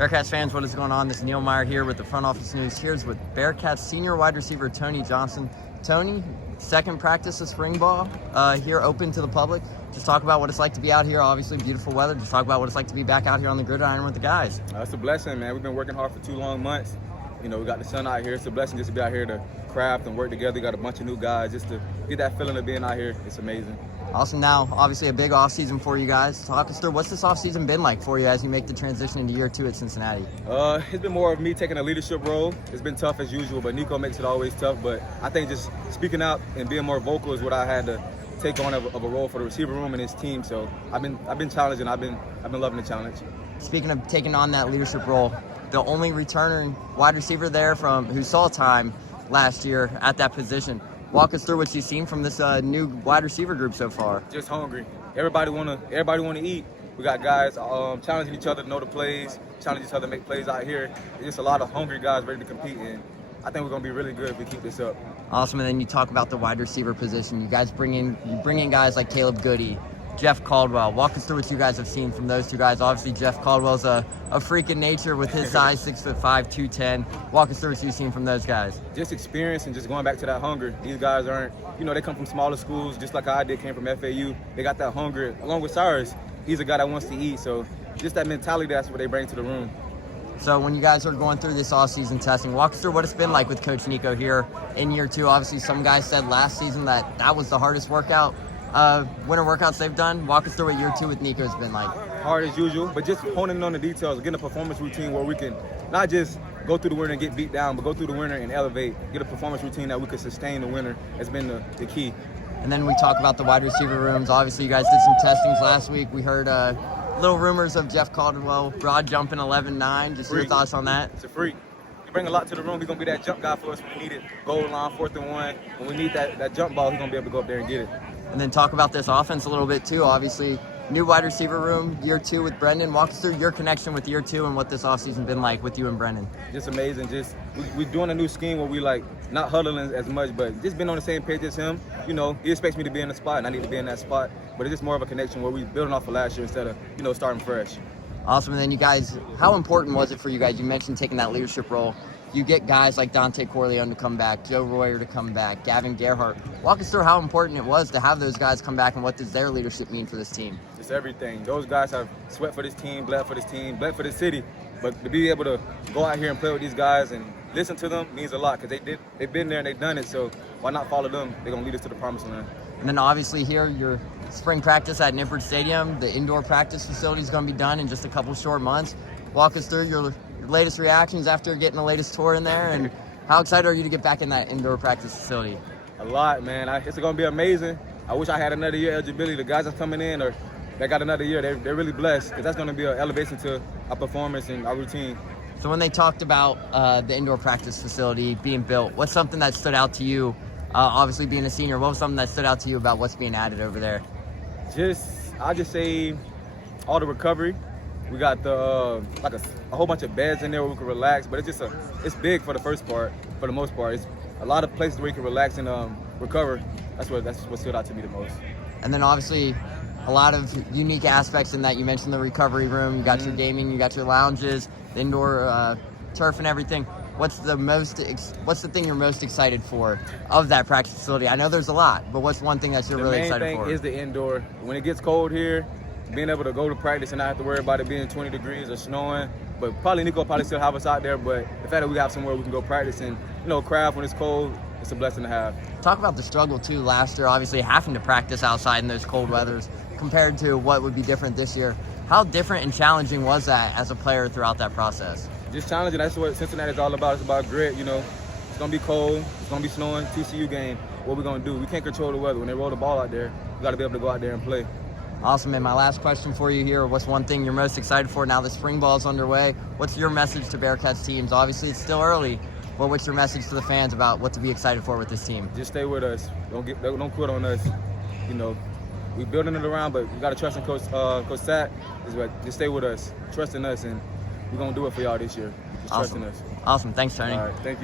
Bearcats fans, what is going on? This is Neil Meyer here with the Front Office News. Here's with Bearcats senior wide receiver Tony Johnson. Tony, second practice of spring ball here, open to the public. Just talk about what it's like to be out here. Obviously, beautiful weather. Just talk about what it's like to be back out here on the gridiron with the guys. It's a blessing, man. We've been working hard for 2 long months. You know, we got the sun out here. It's a blessing just to be out here to craft and work together. We got a bunch of new guys. Just to get that feeling of being out here, it's amazing. Awesome. Now, obviously, a big offseason for you guys. Talk us through, what's this offseason been like for you as you make the transition into year 2 at Cincinnati? It's been more of me taking a leadership role. It's been tough as usual, but Nico makes it always tough. But I think just speaking out and being more vocal is what I had to take on of a role for the receiver room and his team. So I've been challenged, and I've been loving the challenge. Speaking of taking on that leadership role, the only returning wide receiver there who saw time last year at that position. Walk us through what you've seen from this new wide receiver group so far. Just hungry. Everybody wanna eat. We got guys challenging each other to know the plays, challenging each other to make plays out here. There's just a lot of hungry guys ready to compete, and I think we're gonna be really good if we keep this up. Awesome. And then you talk about the wide receiver position. You guys bring in guys like Caleb Goody, Jeff Caldwell. Walk us through what you guys have seen from those two guys. Obviously, Jeff Caldwell's a freak in nature with his size, 6'5", 210. Walk us through what you've seen from those guys. Just experience and just going back to that hunger. These guys aren't, they come from smaller schools, just like I did, came from FAU. They got that hunger. Along with Cyrus, he's a guy that wants to eat. So just that mentality, that's what they bring to the room. So when you guys are going through this off-season testing, walk us through what it's been like with Coach Nico here in year 2. Obviously, some guys said last season that was the hardest winter workouts they've done. Walk us through what year 2 with Nico has been like. Hard as usual, but just honing in on the details, getting a performance routine where we can not just go through the winter and get beat down, but go through the winter and elevate, get a performance routine that we could sustain the winter has been the key. And then we talk about the wide receiver rooms. Obviously, you guys did some testings last week. We heard little rumors of Jeff Caldwell, broad jumping 11.9. Just your thoughts on that? It's a freak. He bring a lot to the room. He's going to be that jump guy for us when we need it. Goal line, 4th and 1. When we need that jump ball, he's going to be able to go up there and get it. And then talk about this offense a little bit too. Obviously, new wide receiver room, year 2 with Brendan. Walk us through your connection with year 2 and what this offseason been like with you and Brendan. Just amazing. We're doing a new scheme where we not huddling as much, but just been on the same page as him. He expects me to be in the spot, and I need to be in that spot. But it's just more of a connection where we're building off of last year instead of starting fresh. Awesome. And then you guys, how important was it for you guys? You mentioned taking that leadership role. You get guys like Dante Corleone to come back, Joe Royer to come back, Gavin Gerhardt. Walk us through how important it was to have those guys come back and what does their leadership mean for this team? It's everything. Those guys have sweat for this team, bled for this team, bled for this city. But to be able to go out here and play with these guys and listen to them means a lot because they've been there and they've done it. So why not follow them? They're going to lead us to the promised land. And then obviously here, your spring practice at Nippert Stadium, the indoor practice facility is going to be done in just a couple short months. Walk us through your latest reactions after getting the latest tour in there, and how excited are you to get back in that indoor practice facility? A lot, man. It's going to be amazing. I wish I had another year eligibility. The guys that's coming in they got another year. They're really blessed because that's going to be an elevation to our performance and our routine. So when they talked about the indoor practice facility being built, what's something that stood out to you? Obviously being a senior, what was something that stood out to you about what's being added over there? I'll just say all the recovery. We got a whole bunch of beds in there where we can relax, but it's big for the first part. For the most part, it's a lot of places where you can relax and recover. That's what stood out to me the most. And then obviously a lot of unique aspects in that. You mentioned the recovery room. You got your gaming, you got your lounges, the indoor turf and everything. What's the thing you're most excited for of that practice facility? I know there's a lot, but what's one thing that you're really excited for? The main thing is the indoor. When it gets cold here, being able to go to practice and not have to worry about it being 20 degrees or snowing. But Nico will still have us out there, but the fact that we have somewhere we can go practice and, craft when it's cold, it's a blessing to have. Talk about the struggle too last year, obviously having to practice outside in those cold weathers compared to what would be different this year. How different and challenging was that as a player throughout that process? Just challenging. That's what Cincinnati is all about. It's about grit, It's going to be cold. It's going to be snowing. TCU game. What we're going to do? We can't control the weather. When they roll the ball out there, we got to be able to go out there and play. Awesome, and my last question for you here, what's one thing you're most excited for now that spring ball is underway? What's your message to Bearcats teams? Obviously, it's still early, but what's your message to the fans about what to be excited for with this team? Just stay with us. Don't quit on us. We're building it around, but we got to trust in Coach Sack. Just stay with us, trust in us, and we're going to do it for y'all this year. Just trust in us. Awesome. Thanks, Tony. All right, thank you.